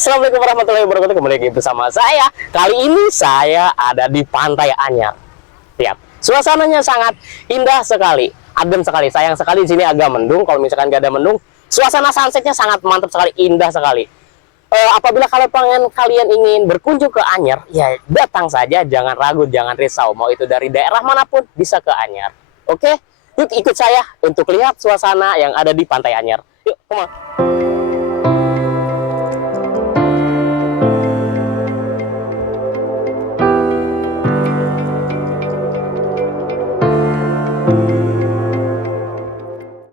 Assalamualaikum warahmatullahi wabarakatuh. Kembali lagi bersama saya. Kali ini saya ada di Pantai Anyar. Lihat, suasananya sangat indah sekali, adem sekali. Sayang sekali di sini agak mendung. Kalau misalkan nggak ada mendung, suasana sunsetnya sangat mantap sekali, indah sekali. Apabila kalian ingin berkunjung ke Anyar, ya datang saja, jangan ragu, jangan risau. Mau itu dari daerah manapun bisa ke Anyar. Oke, yuk ikut saya untuk lihat suasana yang ada di Pantai Anyar. Yuk, come on.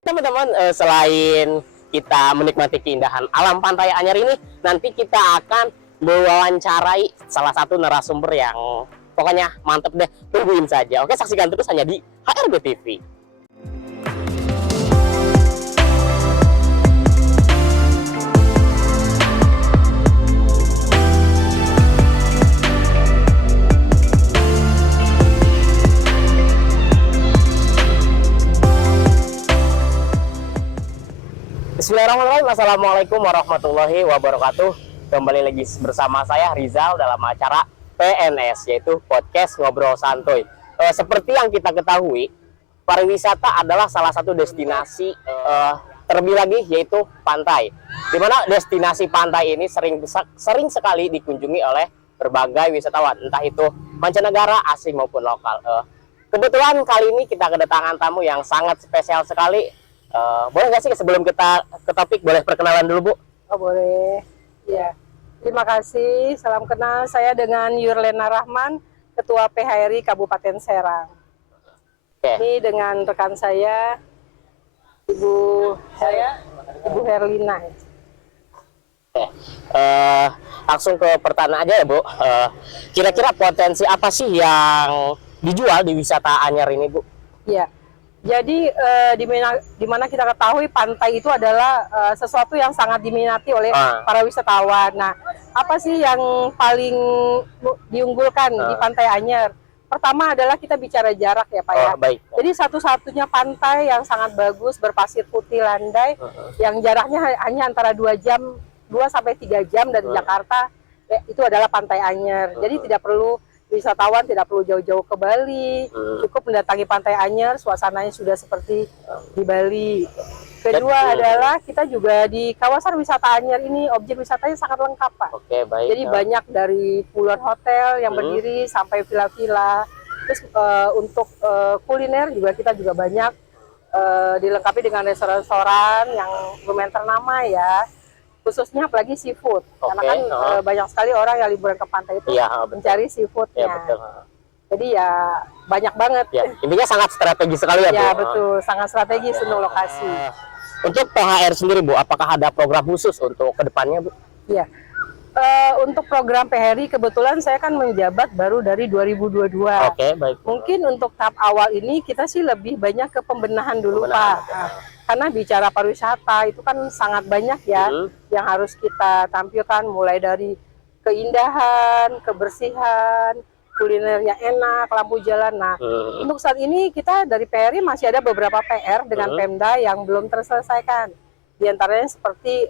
Teman-teman, selain kita menikmati keindahan alam Pantai Anyar ini, nanti kita akan mewawancarai salah satu narasumber yang pokoknya mantep deh. Tungguin saja. Oke, saksikan terus hanya di HRB TV. Bismillahirrahmanirrahim. Assalamualaikum warahmatullahi wabarakatuh. Kembali lagi bersama saya Rizal dalam acara PNS, yaitu Podcast Ngobrol Santuy. Seperti yang kita ketahui, pariwisata adalah salah satu destinasi, terlebih lagi yaitu pantai. Dimana destinasi pantai ini sering sekali dikunjungi oleh berbagai wisatawan, entah itu mancanegara, asing maupun lokal. Kebetulan kali ini kita kedatangan tamu yang sangat spesial sekali. Boleh nggak sih sebelum kita ke topik, boleh perkenalan dulu Bu? Oh boleh, ya. Terima kasih, salam kenal. Saya dengan Yurlena Rahman, Ketua PHRI Kabupaten Serang. Oke. Ini dengan rekan saya, Ibu Herlina. Oke. Langsung ke pertanyaan aja ya Bu. Kira-kira potensi apa sih yang dijual di wisata Anyar ini Bu? Ya. Jadi di mana kita ketahui pantai itu adalah sesuatu yang sangat diminati oleh para wisatawan. Nah, apa sih yang paling diunggulkan di Pantai Anyar? Pertama adalah kita bicara jarak ya Pak ya. Baik. Jadi satu-satunya pantai yang sangat bagus berpasir putih landai yang jaraknya hanya antara 2 sampai 3 jam dari Jakarta, itu adalah Pantai Anyar. Jadi tidak perlu wisatawan tidak perlu jauh-jauh ke Bali, cukup mendatangi Pantai Anyar, suasananya sudah seperti di Bali. Kedua adalah kita juga di kawasan wisata Anyar ini objek wisatanya sangat lengkap Pak. Oke, baik. Jadi banyak dari puluhan hotel yang berdiri sampai villa-villa. Terus untuk kuliner juga kita juga banyak dilengkapi dengan restoran-restoran yang lumayan ternama ya. Khususnya apalagi seafood, karena kan banyak sekali orang yang liburan ke pantai itu mencari seafoodnya. Jadi ya banyak banget. Ya, intinya sangat strategis sekali ya Bu? Ya betul, sangat strategis untuk lokasi. Untuk PHR sendiri Bu, apakah ada program khusus untuk kedepannya Bu? Ya, untuk program PHRI kebetulan saya kan menjabat baru dari 2022. Oke, baik. Mungkin untuk tahap awal ini kita sih lebih banyak ke pembenahan dulu Pak. Karena bicara pariwisata itu kan sangat banyak ya yang harus kita tampilkan, mulai dari keindahan, kebersihan, kulinernya enak, lampu jalan. Nah, untuk saat ini kita dari PRI masih ada beberapa PR dengan Pemda yang belum terselesaikan. Di antaranya seperti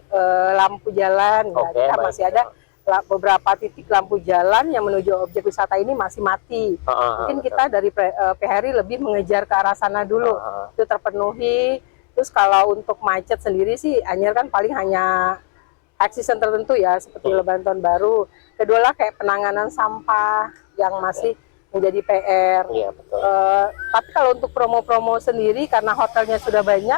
lampu jalan, ya, kita masih ada beberapa titik lampu jalan yang menuju objek wisata ini masih mati. Mungkin kita dari PHRI lebih mengejar ke arah sana dulu, itu terpenuhi. Terus kalau untuk macet sendiri sih Anyar kan paling hanya season tertentu ya, seperti Lebaran Tahun Baru. Kedua lah kayak penanganan sampah yang masih menjadi PR. Iya, betul. Tapi kalau untuk promo-promo sendiri karena hotelnya sudah banyak,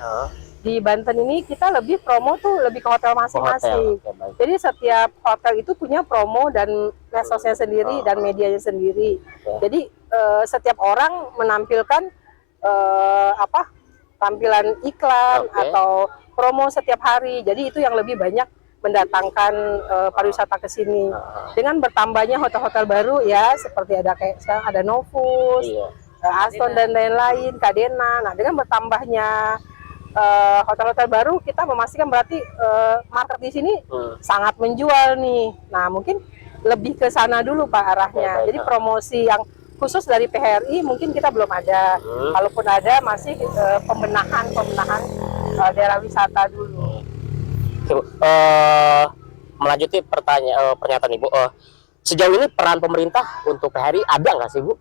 di Banten ini kita lebih promo tuh lebih ke hotel masing-masing. Jadi setiap hotel itu punya promo dan medsosnya sendiri dan medianya sendiri. Jadi setiap orang menampilkan tampilan iklan atau promo setiap hari. Jadi itu yang lebih banyak mendatangkan pariwisata ke sini. Dengan bertambahnya hotel-hotel baru ya, seperti ada kayak sekarang ada Novus, Aston dan lain-lain, Kadena. Nah, dengan bertambahnya hotel-hotel baru, kita memastikan berarti market di sini sangat menjual nih. Nah, mungkin lebih ke sana dulu Pak arahnya. Jadi promosi yang khusus dari PHRI mungkin kita belum ada. Kalaupun ada masih pembenahan daerah wisata dulu. melanjuti pernyataan Ibu, sejauh ini peran pemerintah untuk PHRI ada nggak sih Bu?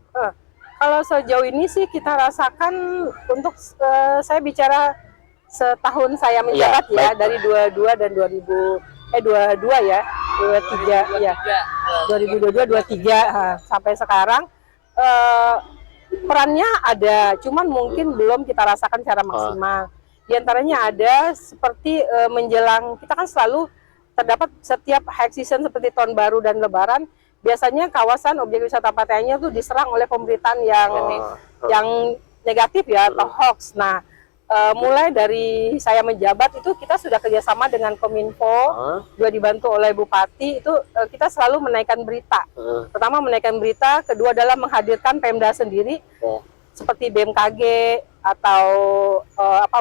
Kalau sejauh ini sih kita rasakan untuk saya bicara setahun saya menjabat ya, dari 22 dan 22 ya, 23 ya, 2022 23 sampai sekarang perannya ada, cuman mungkin belum kita rasakan secara maksimal. Di antaranya ada seperti menjelang, kita kan selalu terdapat setiap high season seperti tahun baru dan lebaran, biasanya kawasan objek wisata Pantai Anyer itu diserang oleh pemberitaan yang negatif ya, atau hoax. Nah, mulai dari saya menjabat itu kita sudah kerjasama dengan Kominfo, juga dibantu oleh Bupati, itu kita selalu menaikkan berita. Pertama menaikkan berita, kedua adalah menghadirkan Pemda sendiri, seperti BMKG atau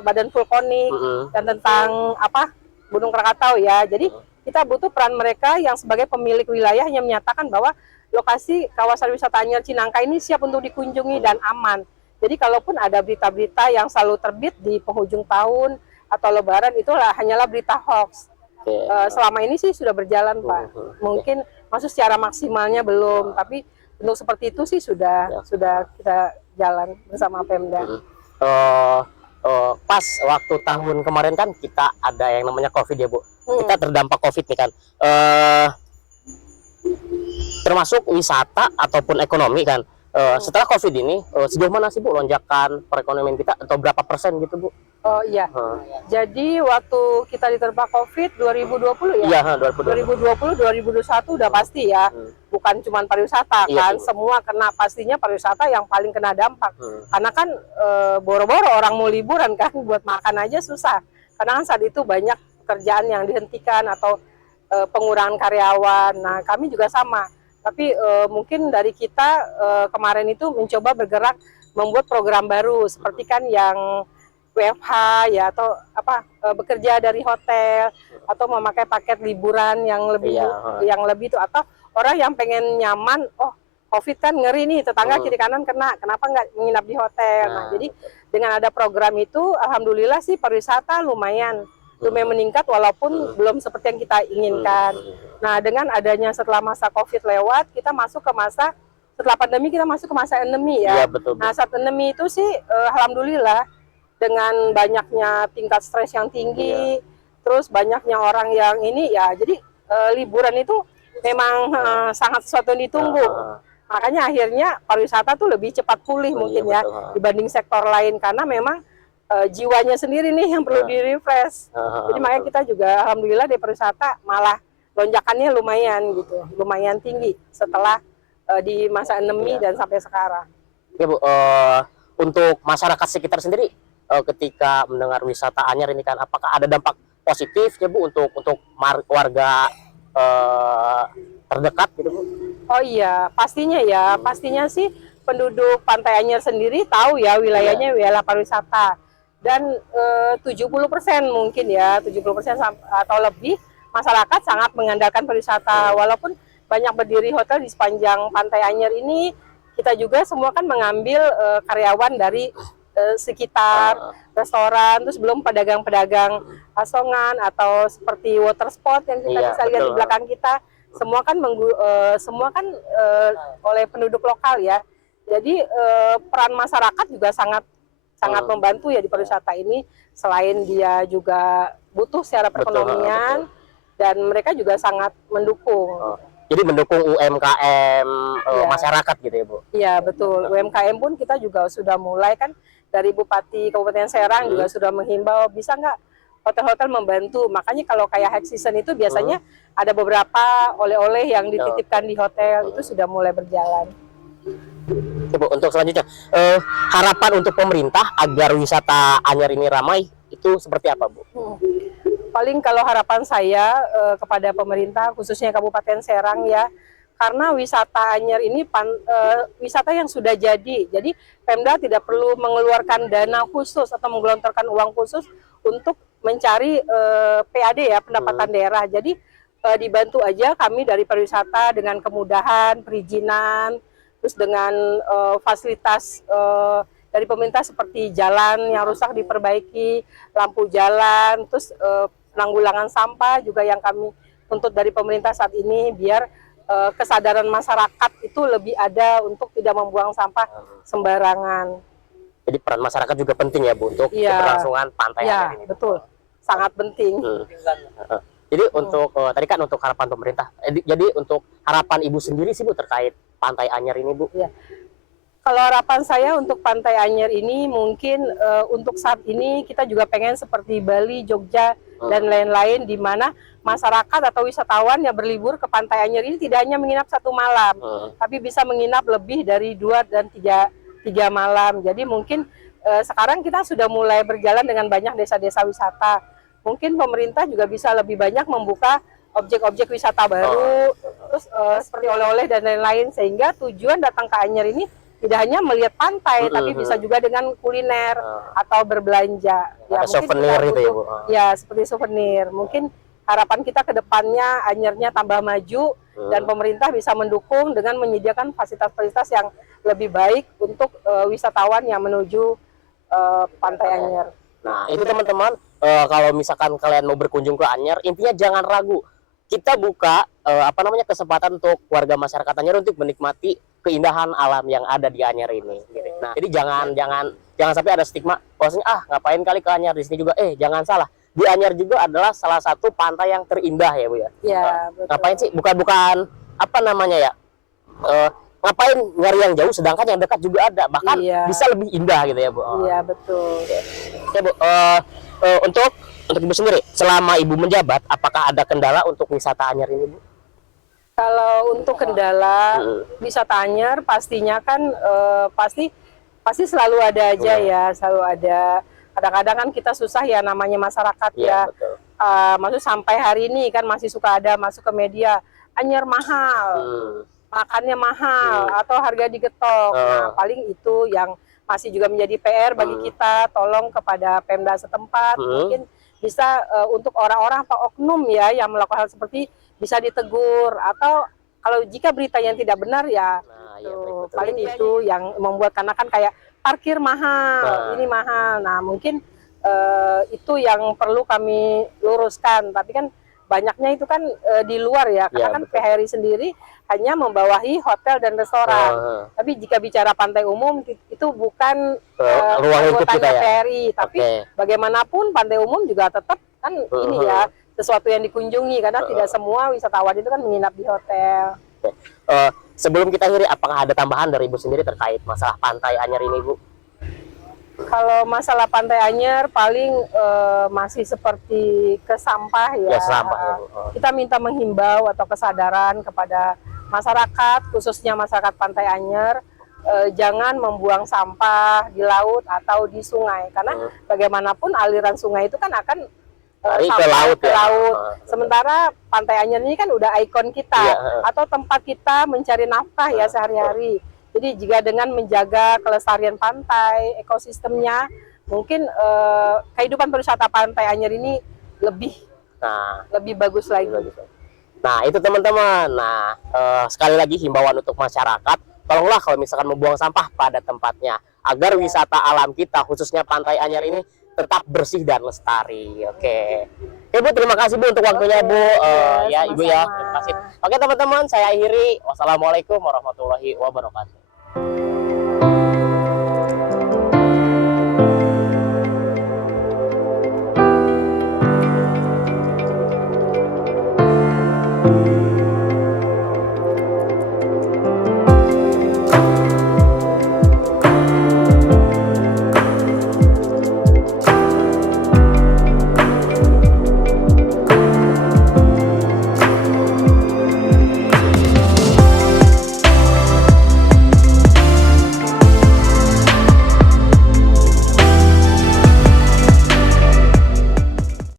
Badan Vulkanik dan tentang Gunung Krakatau ya. Jadi kita butuh peran mereka yang sebagai pemilik wilayah yang menyatakan bahwa lokasi kawasan wisata Anyer Cinangka ini siap untuk dikunjungi dan aman. Jadi kalaupun ada berita-berita yang selalu terbit di penghujung tahun atau lebaran, itulah hanyalah berita hoax. Selama ini sih sudah berjalan Pak. Mungkin maksud secara maksimalnya belum, tapi untuk seperti itu sih sudah kita jalan bersama Pemda. Pas waktu tahun kemarin kan kita ada yang namanya COVID ya Bu. Kita terdampak COVID nih kan. Termasuk wisata ataupun ekonomi kan. Setelah COVID ini, sejauh mana sih Bu lonjakan perekonomian kita, atau berapa persen gitu Bu? Oh iya, jadi waktu kita diterpa COVID 2020 ya? Iya, 2020, 2021 udah pasti ya, bukan cuma pariwisata kan, semua kena, pastinya pariwisata yang paling kena dampak. Karena kan boro-boro orang mau liburan kan, buat makan aja susah. Karena kan saat itu banyak pekerjaan yang dihentikan atau pengurangan karyawan. Nah kami juga sama. Tapi mungkin dari kita kemarin itu mencoba bergerak membuat program baru, seperti kan yang WFH ya, atau bekerja dari hotel, atau memakai paket liburan yang lebih itu, atau orang yang pengen nyaman, COVID kan ngeri nih, tetangga kiri kanan kena, kenapa nggak menginap di hotel? Nah jadi dengan ada program itu, alhamdulillah sih pariwisata lumayan meningkat, walaupun belum seperti yang kita inginkan. Nah, dengan adanya setelah masa COVID lewat, kita masuk ke masa, setelah pandemi kita masuk ke masa endemi ya. Betul. Nah, saat endemi itu sih alhamdulillah dengan banyaknya tingkat stres yang tinggi, terus banyaknya orang yang ini ya, jadi liburan itu memang sangat sesuatu yang ditunggu. Makanya akhirnya pariwisata tuh lebih cepat pulih mungkin ya dibanding sektor lain, karena memang jiwanya sendiri nih yang perlu di-refresh. Jadi makanya kita juga alhamdulillah di pariwisata malah lonjakannya lumayan tinggi setelah di masa endemi dan sampai sekarang. Ya Bu, untuk masyarakat sekitar sendiri ketika mendengar wisata Anyer ini kan, apakah ada dampak positif ya Bu untuk warga terdekat gitu Bu? Oh iya, pastinya ya, pastinya sih penduduk Pantai Anyer sendiri tahu ya wilayahnya wilayah pariwisata. Dan 70% mungkin ya, 70% atau lebih masyarakat sangat mengandalkan pariwisata. Walaupun banyak berdiri hotel di sepanjang Pantai Anyer ini, kita juga semua kan mengambil karyawan dari sekitar restoran, terus belum pedagang-pedagang asongan atau seperti water sport yang kita bisa lihat di belakang kita, semua kan oleh penduduk lokal ya. Jadi peran masyarakat juga sangat membantu ya di pariwisata ini, selain dia juga butuh secara perekonomian, dan mereka juga sangat mendukung. Jadi mendukung UMKM masyarakat gitu ya Bu? Iya betul, UMKM pun kita juga sudah mulai kan, dari Bupati Kabupaten Serang juga sudah menghimbau bisa nggak hotel-hotel membantu. Makanya kalau kayak high season itu biasanya ada beberapa oleh-oleh yang dititipkan di hotel, itu sudah mulai berjalan. Bu, untuk selanjutnya, harapan untuk pemerintah agar wisata Anyer ini ramai itu seperti apa Bu? Paling kalau harapan saya kepada pemerintah, khususnya Kabupaten Serang ya, karena wisata Anyer ini wisata yang sudah jadi Pemda tidak perlu mengeluarkan dana khusus atau menggelontorkan uang khusus untuk mencari PAD ya, pendapatan daerah. Jadi dibantu aja kami dari pariwisata dengan kemudahan perizinan, terus dengan fasilitas dari pemerintah seperti jalan yang rusak diperbaiki, lampu jalan, terus penanggulangan sampah juga yang kami tuntut dari pemerintah saat ini biar kesadaran masyarakat itu lebih ada untuk tidak membuang sampah sembarangan. Jadi peran masyarakat juga penting ya Bu untuk Iya. keberlangsungan pantai Ya, Anyer ini. betul. Sangat penting. Jadi untuk tadi kan untuk harapan pemerintah. Jadi untuk harapan Ibu sendiri sih Bu terkait pantai Anyer ini Bu. Ya. Kalau harapan saya untuk Pantai Anyer ini mungkin untuk saat ini kita juga pengen seperti Bali, Jogja, dan lain-lain di mana masyarakat atau wisatawan yang berlibur ke Pantai Anyer ini tidak hanya menginap 1 malam, tapi bisa menginap lebih dari 2 dan 3 malam. Jadi mungkin sekarang kita sudah mulai berjalan dengan banyak desa-desa wisata. Mungkin pemerintah juga bisa lebih banyak membuka objek-objek wisata baru, terus seperti oleh-oleh dan lain-lain, sehingga tujuan datang ke Anyer ini tidak hanya melihat pantai, tapi bisa juga dengan kuliner atau berbelanja. Ya, Ada souvenir itu ya Bu. Ya, seperti souvenir. Mungkin harapan kita ke depannya Anyernya tambah maju dan pemerintah bisa mendukung dengan menyediakan fasilitas-fasilitas yang lebih baik untuk wisatawan yang menuju Pantai Anyer. Nah, itu teman-teman, kalau misalkan kalian mau berkunjung ke Anyer, intinya jangan ragu. Kita buka kesempatan untuk warga masyarakat Anyer untuk menikmati keindahan alam yang ada di Anyer ini. Gitu. Nah, jadi jangan sampai ada stigma, bahwasanya ngapain kali ke Anyer, di sini juga. Jangan salah. Di Anyer juga adalah salah satu pantai yang terindah ya Bu ya. Ya, betul. Ngapain sih? Bukan ngapain nyari yang jauh sedangkan yang dekat juga ada, bahkan bisa lebih indah gitu ya Bu. Iya, betul. Oke Bu, untuk Ibu sendiri, selama Ibu menjabat, apakah ada kendala untuk wisata Anyer ini Bu? Kalau untuk kendala wisata Anyer pastinya kan pasti selalu ada aja ya, selalu ada. Kadang-kadang kan kita susah ya, namanya masyarakat ya. Maksud sampai hari ini kan masih suka ada masuk ke media, Anyer mahal, makannya mahal, atau harga digetok. Nah, paling itu yang masih juga menjadi PR bagi kita. Tolong kepada Pemda setempat, mungkin bisa untuk orang-orang atau oknum ya yang melakukan hal seperti bisa ditegur, atau kalau jika berita yang tidak benar ya, paling itu yang membuat, karena kan kayak parkir mahal, ini mahal. Nah, mungkin itu yang perlu kami luruskan. Tapi kan banyaknya itu kan di luar ya, karena kan PHRI sendiri hanya membawahi hotel dan restoran. Tapi jika bicara pantai umum itu bukan anggotanya PHRI, tapi bagaimanapun pantai umum juga tetap kan ini ya sesuatu yang dikunjungi, karena tidak semua wisatawan itu kan menginap di hotel. Sebelum kita akhiri, apakah ada tambahan dari Ibu sendiri terkait masalah pantai Anyer ini Bu? Kalau masalah Pantai Anyer paling masih seperti ke sampah ya. Sampah ya Bu. Kita minta menghimbau atau kesadaran kepada masyarakat, khususnya masyarakat Pantai Anyer, jangan membuang sampah di laut atau di sungai, karena bagaimanapun aliran sungai itu kan akan ke laut. Sementara Pantai Anyer ini kan udah ikon kita atau tempat kita mencari nafkah ya sehari-hari. Jadi jika dengan menjaga kelestarian pantai, ekosistemnya, mungkin kehidupan pariwisata Pantai Anyer ini lebih bagus lagi. Nah, itu teman-teman. Nah, sekali lagi himbauan untuk masyarakat, tolonglah kalau misalkan membuang sampah pada tempatnya, agar wisata alam kita, khususnya Pantai Anyer ini tetap bersih dan lestari. Oke. Bu, terima kasih Bu untuk waktunya Bu. Ya Ibu ya, terima kasih. Oke teman-teman, saya akhiri. Wassalamualaikum warahmatullahi wabarakatuh.